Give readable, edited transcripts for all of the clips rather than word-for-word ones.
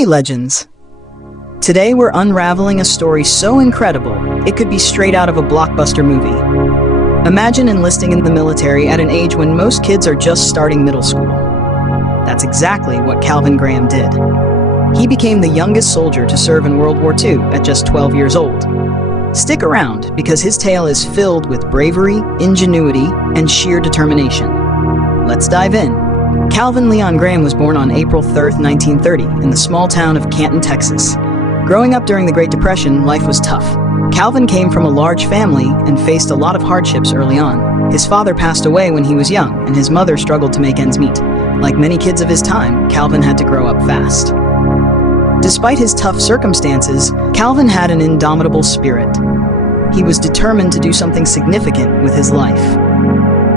Hey legends! Today we're unraveling a story so incredible, it could be straight out of a blockbuster movie. Imagine enlisting in the military at an age when most kids are just starting middle school. That's exactly what Calvin Grahame did. He became the youngest soldier to serve in World War II at just 12 years old. Stick around, because his tale is filled with bravery, ingenuity, and sheer determination. Let's dive in. Calvin Leon Grahame was born on April 3, 1930, in the small town of Canton, Texas. Growing up during the Great Depression, life was tough. Calvin came from a large family and faced a lot of hardships early on. His father passed away when he was young, and his mother struggled to make ends meet. Like many kids of his time, Calvin had to grow up fast. Despite his tough circumstances, Calvin had an indomitable spirit. He was determined to do something significant with his life.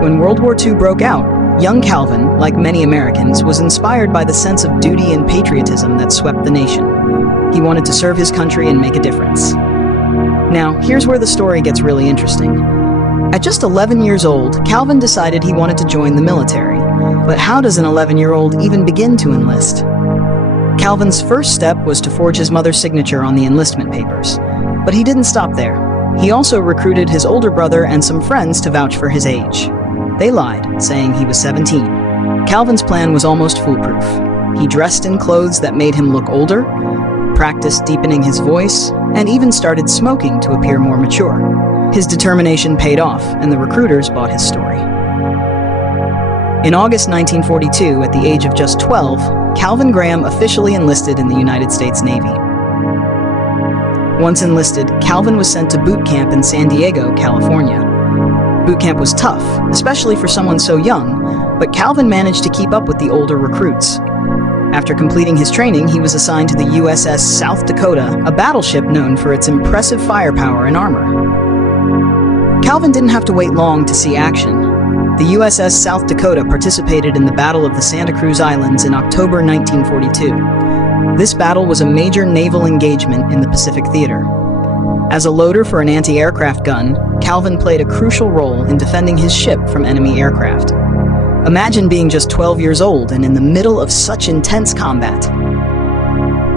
When World War II broke out, young Calvin, like many Americans, was inspired by the sense of duty and patriotism that swept the nation. He wanted to serve his country and make a difference. Now, here's where the story gets really interesting. At just 11 years old, Calvin decided he wanted to join the military. But how does an 11-year-old even begin to enlist? Calvin's first step was to forge his mother's signature on the enlistment papers. But he didn't stop there. He also recruited his older brother and some friends to vouch for his age. They lied, saying he was 17. Calvin's plan was almost foolproof. He dressed in clothes that made him look older, practiced deepening his voice, and even started smoking to appear more mature. His determination paid off, and the recruiters bought his story. In August 1942, at the age of just 12, Calvin Grahame officially enlisted in the United States Navy. Once enlisted, Calvin was sent to boot camp in San Diego, California. Boot camp was tough, especially for someone so young, but Calvin managed to keep up with the older recruits. After completing his training, he was assigned to the USS South Dakota, a battleship known for its impressive firepower and armor. Calvin didn't have to wait long to see action. The USS South Dakota participated in the Battle of the Santa Cruz Islands in October 1942. This battle was a major naval engagement in the Pacific Theater. As a loader for an anti-aircraft gun, Calvin played a crucial role in defending his ship from enemy aircraft. Imagine being just 12 years old and in the middle of such intense combat.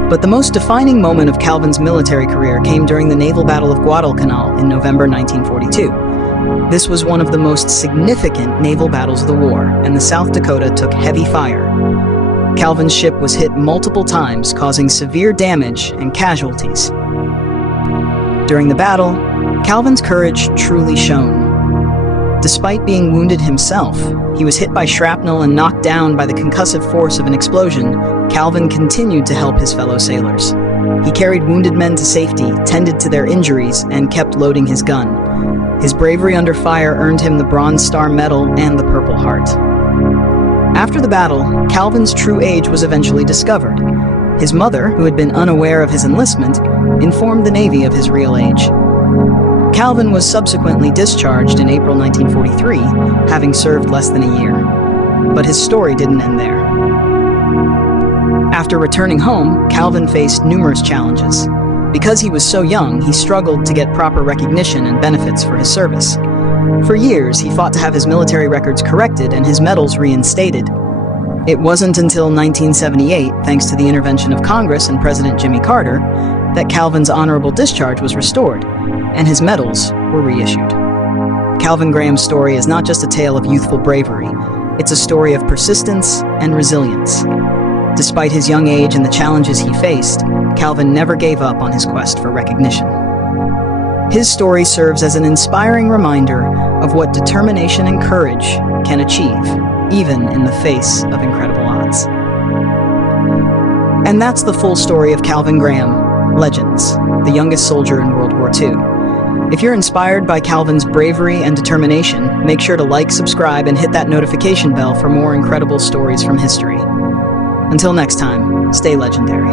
But the most defining moment of Calvin's military career came during the naval battle of Guadalcanal in November 1942. This was one of the most significant naval battles of the war, and the South Dakota took heavy fire. Calvin's ship was hit multiple times, causing severe damage and casualties. During the battle, Calvin's courage truly shone. Despite being wounded himself, he was hit by shrapnel and knocked down by the concussive force of an explosion. Calvin continued to help his fellow sailors. He carried wounded men to safety, tended to their injuries, and kept loading his gun. His bravery under fire earned him the Bronze Star Medal and the Purple Heart. After the battle, Calvin's true age was eventually discovered. His mother, who had been unaware of his enlistment, informed the Navy of his real age. Calvin was subsequently discharged in April 1943, having served less than a year. But his story didn't end there. After returning home, Calvin faced numerous challenges. Because he was so young, he struggled to get proper recognition and benefits for his service. For years, he fought to have his military records corrected and his medals reinstated. It wasn't until 1978, thanks to the intervention of Congress and President Jimmy Carter, that Calvin's honorable discharge was restored, and his medals were reissued. Calvin Grahame's story is not just a tale of youthful bravery, it's a story of persistence and resilience. Despite his young age and the challenges he faced, Calvin never gave up on his quest for recognition. His story serves as an inspiring reminder of what determination and courage can achieve, even in the face of incredible odds. And that's the full story of Calvin Grahame, Legends, the youngest soldier in World War II. If you're inspired by Calvin's bravery and determination, make sure to like, subscribe, and hit that notification bell for more incredible stories from history. Until next time, stay legendary.